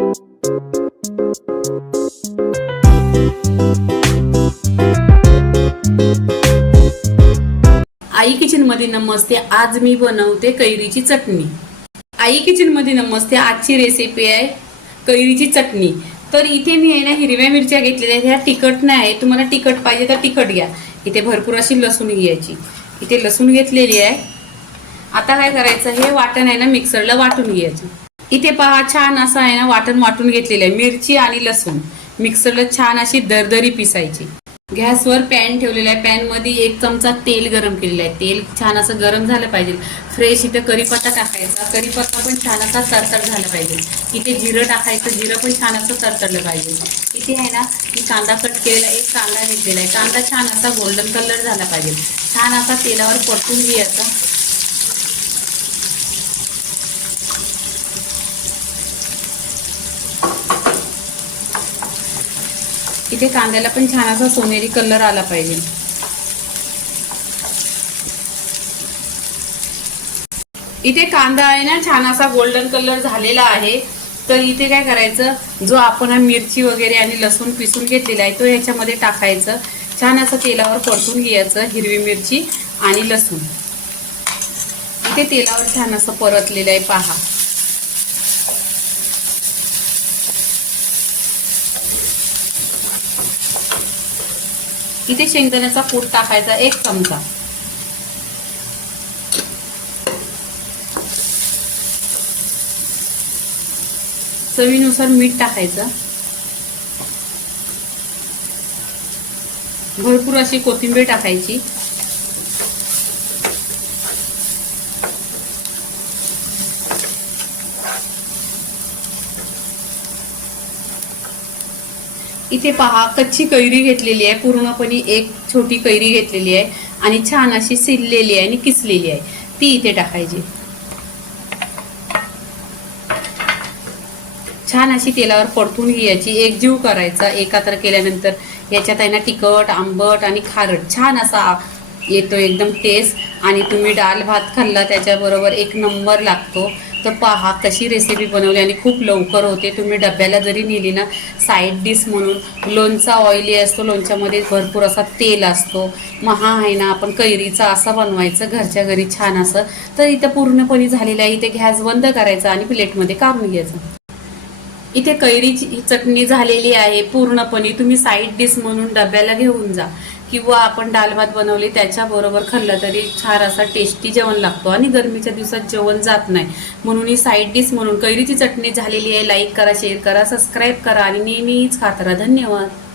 आई kitchen मध्ये नमस्ते। आज मी बनवते कैरीची चटणी। आई किचन मध्ये नमस्ते। आजची रेसिपी आहे कैरीची चटणी। तर इथे मी आहे ना हिरव्या मिरच्या घेतलेल्या आहेत। ह्या तिखट नाही आहे, तुम्हाला तिखट पाहिजे तर तिखट घ्या। इथे भरपूर अशी लसूण घ्यायची। इथे लसूण घेतलेली आहे। आता काय करायचं, हे वाटण आहे ना मिक्सरला वाटून घ्यायचं। इथे पहा छान असं आहे ना वाटण वाटून घेतलेलं आहे। मिरची आणि लसूण मिक्सरला छान अशी दरदरी पिसायची। गॅसवर पॅन ठेवलेला आहे। पॅन मध्ये 1 चमचा तेल गरम केलेलं आहे। तेल छान असं गरम झालं पाहिजे। फ्रेश इथे कढीपत्ता टाकायचा। कढीपत्ता पण छान असा तडतड झाला पाहिजे। इथे जिरं टाकायचं। जिरं पण छान असं तडतडलं पाहिजे। इथे आहे ना मी कांदा कट केलेला, एक कांदा घेतलेला आहे। कांदा छान असा गोल्डन कलर झाला पाहिजे। छान असा तेलावर परतून घ्यायचं। इथे कांद्याला पण छान असा सोनेरी कलर आला पाहिजे। इथे कांदा आहे ना छान असा गोल्डन कलर झालेला आहे। तर इथे काय करायचं, जो आपण मिरची वगैरे आणि लसूण पिसून घेतलेला आहे तो याच्यामध्ये टाकायचं। छान असं तेलावर परतून घ्यायचं। हिरवी मिरची आणि लसूण इथे तेलावर छान असं परतलेलं आहे पहा। इथे शेंगदाण्याचा कूट टाकायचा 1 चमचा। चवीनुसार मीठ टाकायचं। भरपूर अशी कोथिंबीर टाकायची। इथे पहा कच्ची कैरी घेतलेली आहे। पूर्णपणे एक छोटी कैरी घेतलेली आहे आणि छान अशी सिललेली आहे आणि किसलेली आहे, ती इथे टाकायची। छान अशी तेलावर परतून घ्यायची। एकजीव करायचा। एकत्र केल्यानंतर याच्यात आहे ना तिखट, आंबट आणि खारट छान असा येतो एकदम टेस्ट। आणि तुम्ही डाळ भात खाल्ला त्याच्याबरोबर 1 नंबर लागतो। तर पहा कशी रेसिपी बनवली आणि खूप लवकर होते। तुम्ही डब्याला जरी नेली ना साईड डिश म्हणून। लोणचा ऑइली असतो, लोणच्यामध्ये भरपूर असा तेल असतो। मग हा आहे ना आपण कैरीचा असा बनवायचं घरच्या घरी छान असं। तर इथं पूर्णपणे झालेलं आहे। इथे गॅस बंद करायचा आणि प्लेटमध्ये काढून घ्यायचं। इथे कैरीची चटणी झालेली आहे पूर्णपणे। तुम्ही साईड डिश म्हणून डब्याला घेऊन जा किंवा आपण डाळ भात बनवले त्याच्याबरोबर खाल्लं तरी छान असा टेस्टी जेवण लागतो आणि गरमीच्या दिवसात जेवण जात नाही, म्हणून ही साईड डिश म्हणून कैरीची चटणी झालेली आहे। लाईक करा, शेअर करा, सबस्क्राईब करा आणि नेहमीच खात राहा। धन्यवाद।